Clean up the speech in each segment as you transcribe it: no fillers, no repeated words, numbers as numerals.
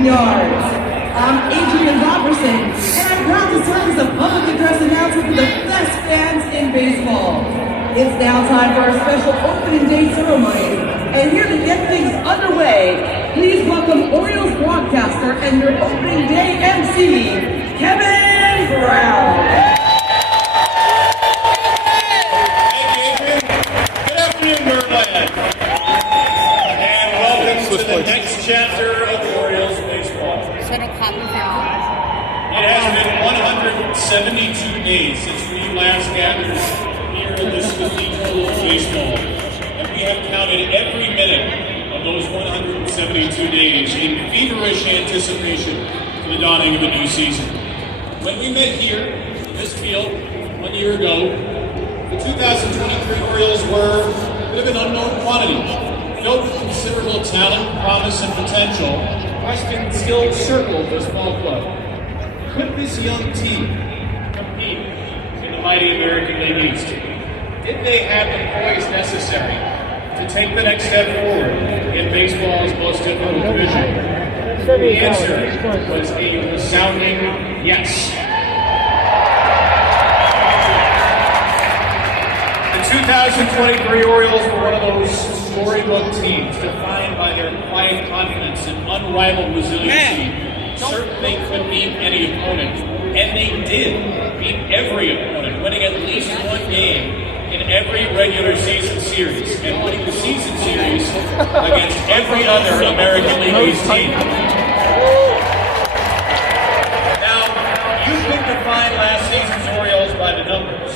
11 yards. I'm Adrian Robertson, and I'm proud to serve as a public address announcer for the best fans in baseball. It's now time for our special opening day ceremony. And here to get things underway, please welcome Orioles broadcaster and your opening day MC, Kevin Brown. The next chapter of Orioles baseball. It has been 172 days since we last gathered here in this cathedral of baseball, and we have counted every minute of those 172 days in feverish anticipation for the dawning of a new season. When we met here in this field 1 year ago, the 2023 Orioles were a bit of an unknown quantity. Filled with considerable talent, promise, and potential, questions still circled this ball club. Could this young team compete in the mighty American League East? Did they have the poise necessary to take the next step forward in baseball's most difficult division? The answer was a resounding yes. The 2023 Orioles were one of those storybook teams defined by their quiet confidence and unrivaled resiliency. Certainly could beat any opponent, and they did beat every opponent, winning at least one game in every regular season series and winning the season series against every other American League East team. Now, you can define last season's Orioles by the numbers,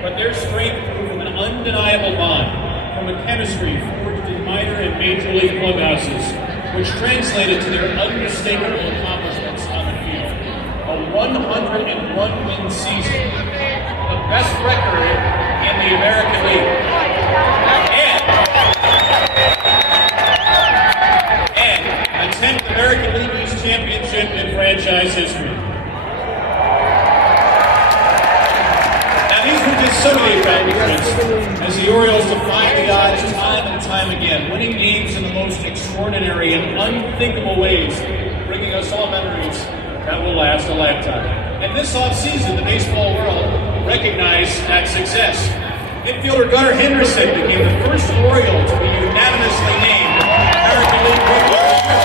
but their strength grew from an undeniable bond, from a chemistry forged in minor and major league clubhouses, which translated to their unmistakable accomplishments on the field. A 101-win season, the best record in the American League, and a 10th American League East championship in franchise history. Some of the accomplishments as the Orioles defy the odds time and time again, winning games in the most extraordinary and unthinkable ways, bringing us all memories that will last a lifetime. And this offseason, the baseball world recognized that success. Infielder Gunnar Henderson became the first Oriole to be unanimously named American League Rookie of the Year.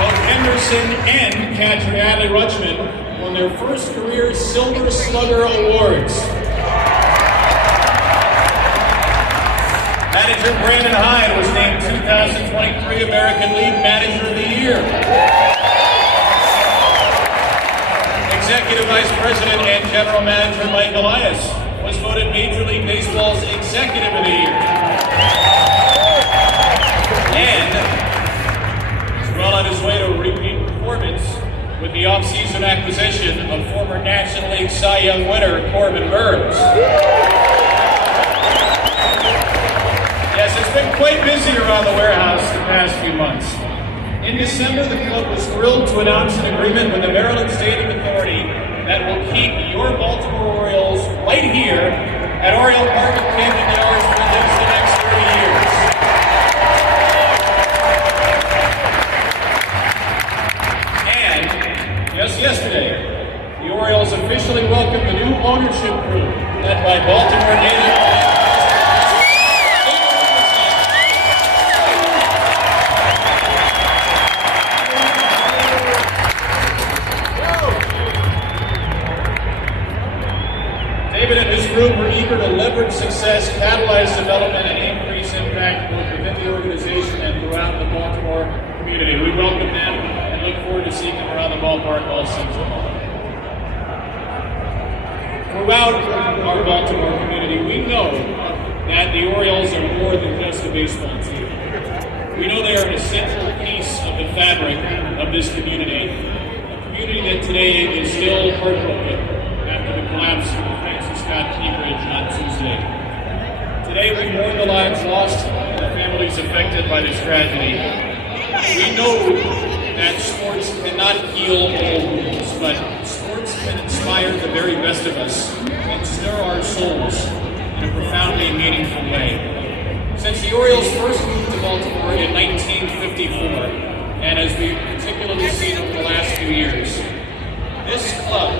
Both Henderson and catcher Adley Rutschman won their first career Silver Slugger Awards. Manager Brandon Hyde was named 2023 American League Manager of the Year. Executive Vice President and General Manager Mike Elias was voted Major League Baseball's Executive of the Year. And he's well on his way to repeat performance with the offseason acquisition of former National League Cy Young winner Corbin Burns. Yes, it's been quite busy around the warehouse the past few months. In December, the club was thrilled to announce an agreement with the Maryland State Authority that will keep your Baltimore Orioles right here at Oriole Park in Camden Yards for at least the next 30 years. Just yesterday, the Orioles officially welcomed the new ownership group led by Baltimore native David and his group were eager to leverage success, catalyze development, and increase impact both within the organization and throughout the Baltimore community. We welcome them and look forward to seeing them around the ballpark all season long. Throughout our Baltimore community, we know that the Orioles are more than just a baseball team. We know they are an essential piece of the fabric of this community, a community that today is still heartbroken after the collapse of the Francis Scott Key Bridge on Tuesday. Today we mourn the lives lost and the families affected by this tragedy. We know that sports cannot heal all wounds, but sports can inspire the very best of us and stir our souls in a profoundly meaningful way. Since the Orioles first moved to Baltimore in 1954, and as we've particularly seen over the last few years, this club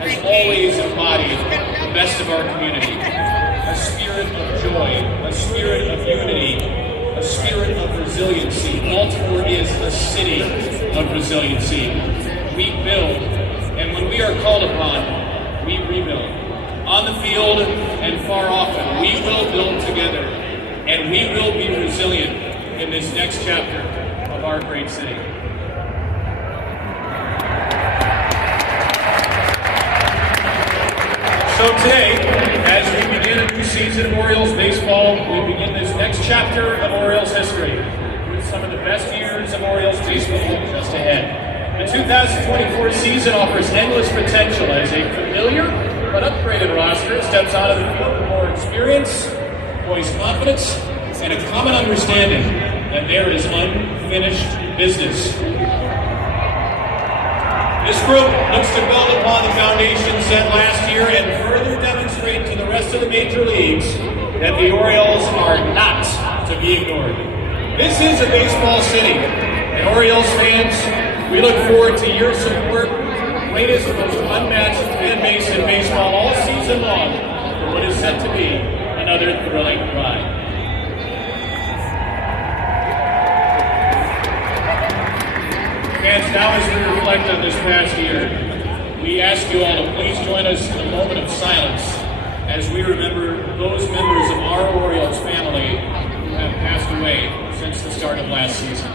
has always embodied the best of our community. A spirit of joy, a spirit of unity, a spirit of resiliency. Baltimore is a city of resiliency. We build, and when we are called upon, we rebuild. On the field and far often, we will build together, and we will be resilient in this next chapter of our great city. So today, as we begin a new season of Orioles baseball, we begin this next chapter of Orioles history with some of the best years of Orioles baseball just ahead. The 2024 season offers endless potential as a familiar but upgraded roster steps out of the field with more experience, boys' confidence, and a common understanding that there is unfinished business. This group looks to build upon the foundation set last year and further demonstrate to the rest of the major leagues that the Orioles are not to be ignored. This is a baseball city, and Orioles fans, we look forward to your support, greatest, most unmatched fan base in baseball all season long for what is set to be another thrilling ride. Fans, now as we reflect on this past year, we ask you all to please join us in a moment of silence as we remember those members of our Orioles family who have passed away since the start of last season.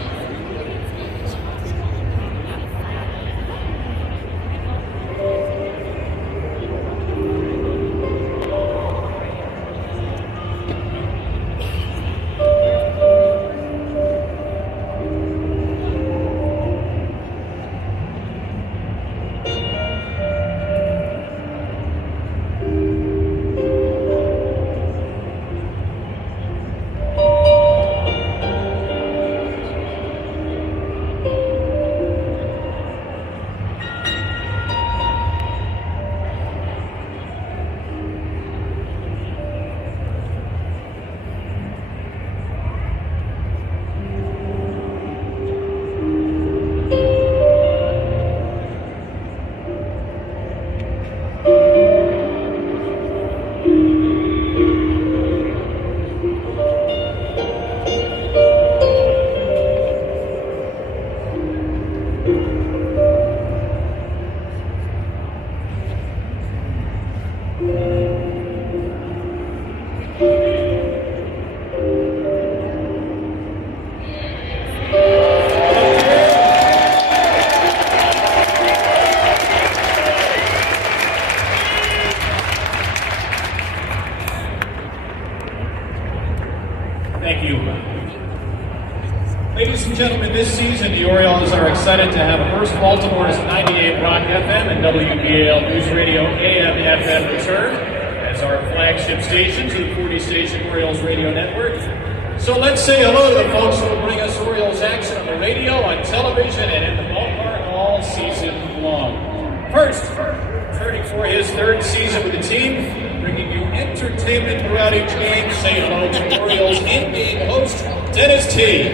Thank you. Ladies and gentlemen, this season the Orioles are excited to have First Baltimore's 98 Rock FM and WBAL News Radio AM FM return as our flagship stations of the 40-station Orioles Radio Network. So let's say hello to the folks who will bring us Orioles action on the radio, on television, and in the ballpark all season long. First, returning for his third season with the team, bringing you entertainment throughout each game, say hello to Orioles in-game host, Dennis T.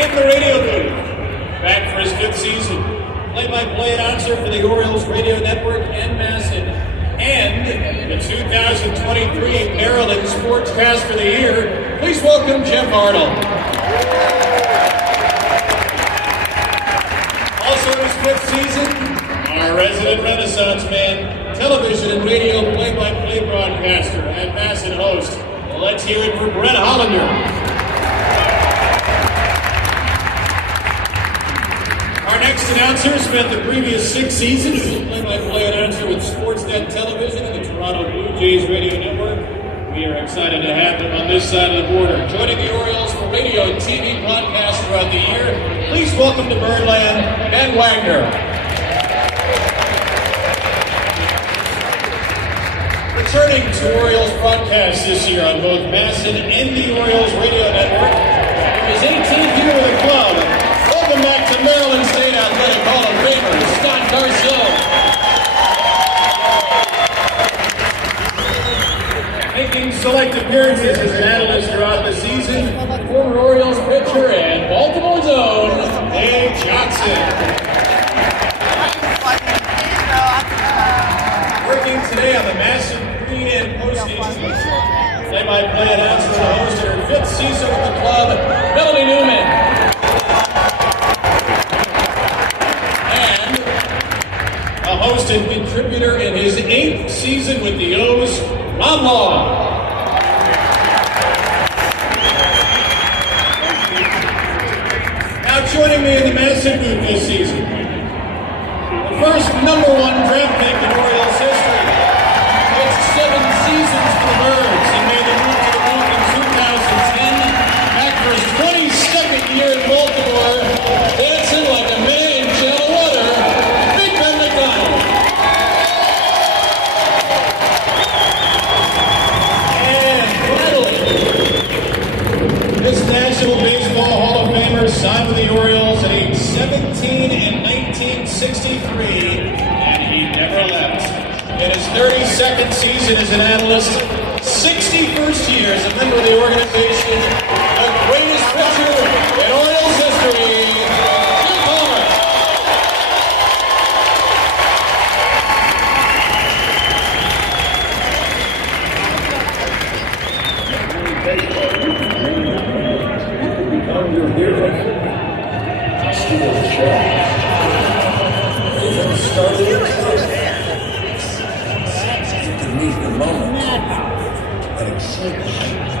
In the radio booth, back for his fifth season, play-by-play announcer for the Orioles Radio Network and Masson, and the 2023 Maryland Sportscaster of the Year, please welcome Jeff Arnold. Also in his fifth season, our resident Renaissance man, television and radio play-by-play broadcaster and Masson host. Let's hear it for Brett Hollander. Our next announcer spent the previous 6 seasons as a play-by-play announcer with Sportsnet Television and the Toronto Blue Jays Radio Network. We are excited to have him on this side of the border. Joining the Orioles for radio and TV broadcasts throughout the year, please welcome to Birdland, Ben Wagner. Returning to Orioles broadcasts this year on both Masson and the Orioles Radio Network, his 18th year with the club. Welcome back to Maryland State Athletic Hall of Famer, Scott Garceau. play-by-play announcer and host in her 5th season with the club, Melanie Newman. And a host and contributor in his 8th season with the O's, Ron Long. Now joining me in the massive booth this season, the first #1 draft pick in Orioles history. It's 7 seasons for the Birds and made the move to the Oak in 2010. Back for his 22nd year in Baltimore, dancing like a man in shallow water, Big Ben McDonald. And finally, this National Baseball Hall of Famer signed with the Orioles at age 17 in 1963, and he never left. In his 32nd season as an analyst, 61st year as a member of the organization, the greatest pitcher in Orioles history, Jim Palmer. Become your hero. Steal the show. Get started. You can meet the moment and excite the hype.